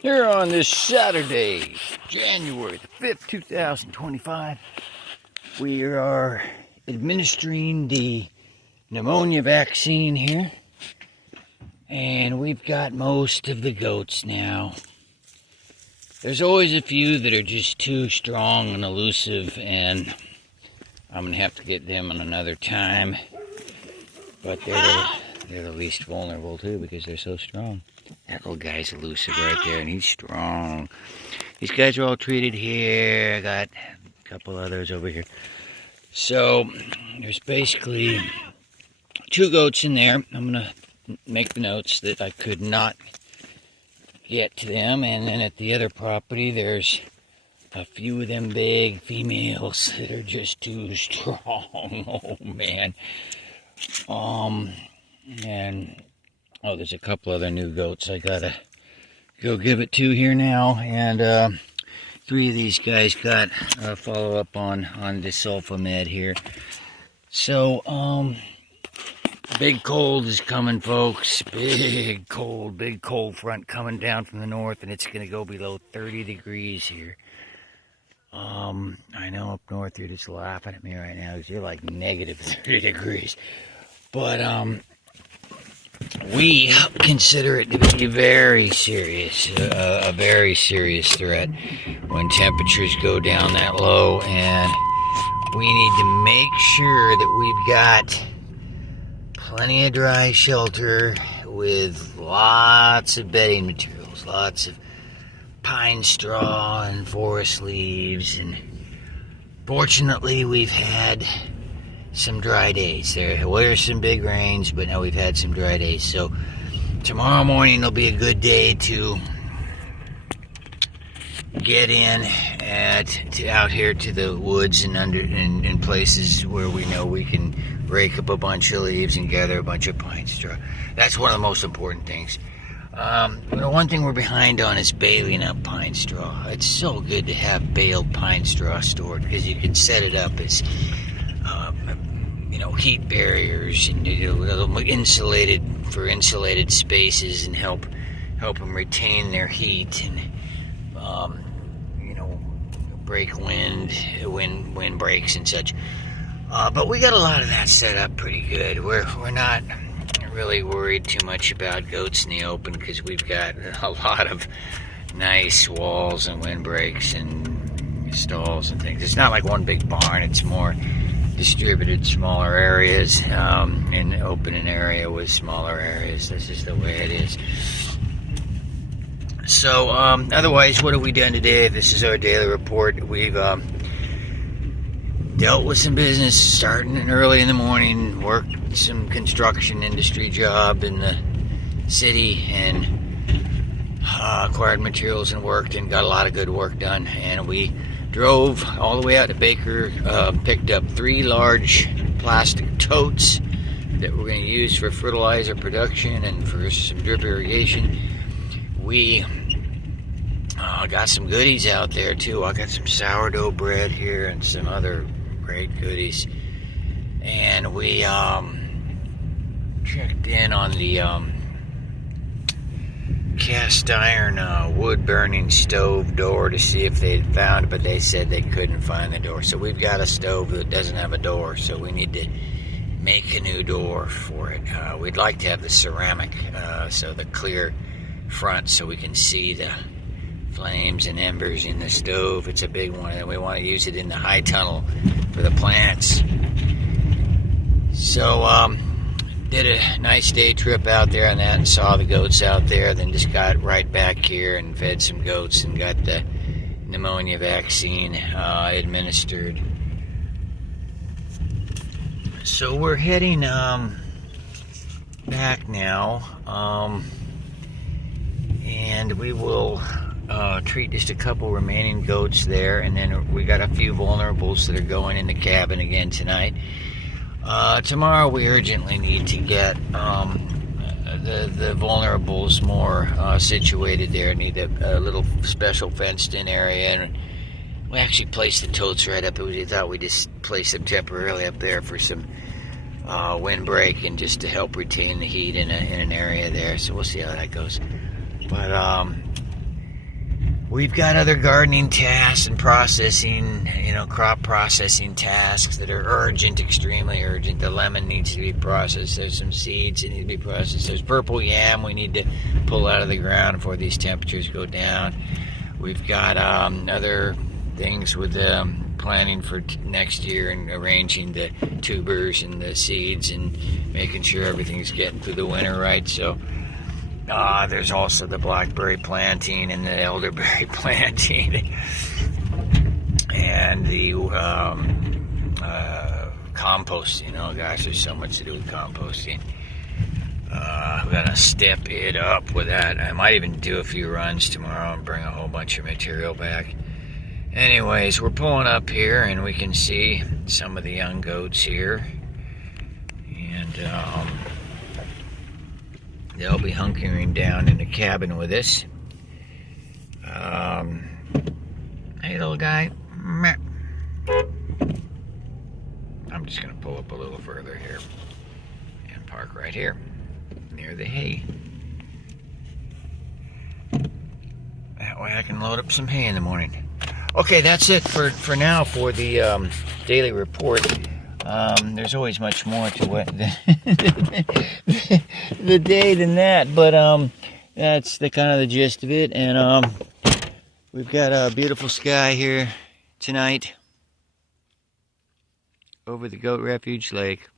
Here on this Saturday, January the 5th, 2025, we are administering the pneumonia vaccine here. And we've got most of the goats now. There's always a few that are just too strong and elusive, and I'm going to have to get them on another time. But they're the least vulnerable too because they're so strong. That little guy's elusive right there, and he's strong. These guys are all treated here. I got a couple others over here. So there's basically 2 goats in there. I'm going to make notes that I could not get to them. And then at the other property, there's a few of them big females that are just too strong. Oh, man. Oh, there's a couple other new goats I gotta go give it to here now, and 3 of these guys got a follow-up on the sulfamed here. So, big cold is coming, folks. Big cold front coming down from the north, and it's gonna go below 30 degrees here. I know up north you're just laughing at me right now because you're like negative 30 degrees. But, we consider it to be very serious, a very serious threat when temperatures go down that low, and we need to make sure that we've got plenty of dry shelter with lots of bedding materials, lots of pine straw and forest leaves, and fortunately we've had some dry days. There were some big rains, but now we've had some dry days. So tomorrow morning will be a good day to get in out here to the woods and in places where we know we can rake up a bunch of leaves and gather a bunch of pine straw. That's one of the most important things. One thing we're behind on is baling up pine straw. It's so good to have baled pine straw stored because you can set it up as heat barriers and insulated spaces, and help them retain their heat and break wind breaks and such. But we got a lot of that set up pretty good. We're not really worried too much about goats in the open because we've got a lot of nice walls and windbreaks and stalls and things. It's not like one big barn. It's more distributed smaller areas, and open an area with smaller areas. This is the way it is. So otherwise, what have we done today? This is our daily report. We've dealt with some business starting early in the morning, worked some construction industry job in the city, and acquired materials and worked and got a lot of good work done. And we drove all the way out to Baker, picked up 3 large plastic totes that we're going to use for fertilizer production and for some drip irrigation. We got some goodies out there too. I got some sourdough bread here and some other great goodies. And we checked in on the cast iron wood burning stove door to see if they'd found it, but they said they couldn't find the door. So we've got a stove that doesn't have a door, so we need to make a new door for it. We'd like to have the ceramic, so the clear front, so we can see the flames and embers in the stove. It's a big one, and we want to use it in the high tunnel for the plants. So did a nice day trip out there on that and saw the goats out there, then just got right back here and fed some goats and got the pneumonia vaccine administered. So we're heading back now, and we will treat just a couple remaining goats there, and then we got a few vulnerables that are going in the cabin again tonight. Tomorrow we urgently need to get the vulnerables more situated there. Need a little special fenced in area, and we actually placed the totes right up. We thought we'd just place them temporarily up there for some windbreak and just to help retain the heat in an area there. So we'll see how that goes. But We've got other gardening tasks and processing, crop processing tasks that are urgent, extremely urgent. The lemon needs to be processed. There's some seeds that need to be processed. There's purple yam we need to pull out of the ground before these temperatures go down. We've got other things with planning for next year and arranging the tubers and the seeds and making sure everything's getting through the winter right. So there's also the blackberry planting and the elderberry planting and the composting. Oh gosh, there's so much to do with composting. We're gonna step it up with that. I might even do a few runs tomorrow and bring a whole bunch of material back. Anyways, we're pulling up here and we can see some of the young goats here, and they'll be hunkering down in the cabin with us. Hey little guy. I'm just gonna pull up a little further here and park right here near the hay. That way I can load up some hay in the morning. Okay, that's it for now for the daily report. There's always much more to it the day than that, but that's the kind of the gist of it. And we've got a beautiful sky here tonight over the Goat Refuge Lake.